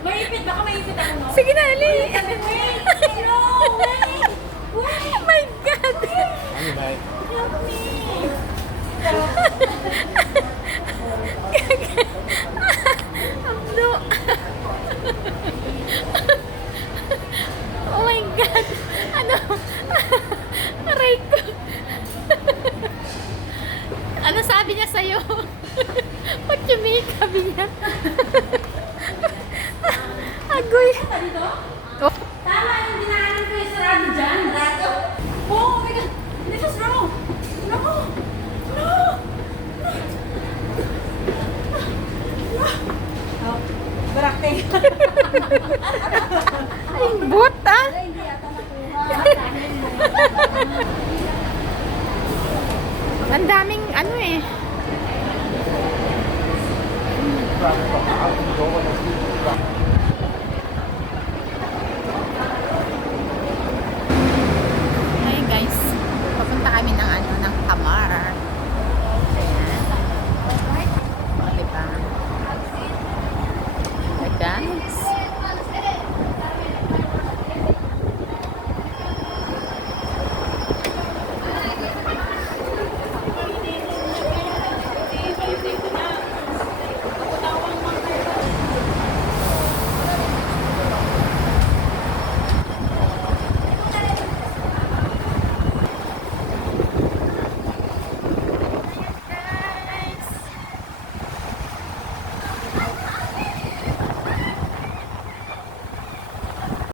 Maipit, baka maipit ako, no? Sige na, Ali. Wait! Hello! Wait! Wait! Oh my God. Ano ba? Help me! Abdo. Oh my God. Ano? Aray ko. Ano sabi niya sa'yo? What you Ka dito? Oh. Tama yung dinaanan ko yung sarado dyan. Rato. Oh, my God. This is wrong. No. No. No. Barakte. Ay, but ah. Hindi ata nakuha. Ang daming ano eh. Grabe pa.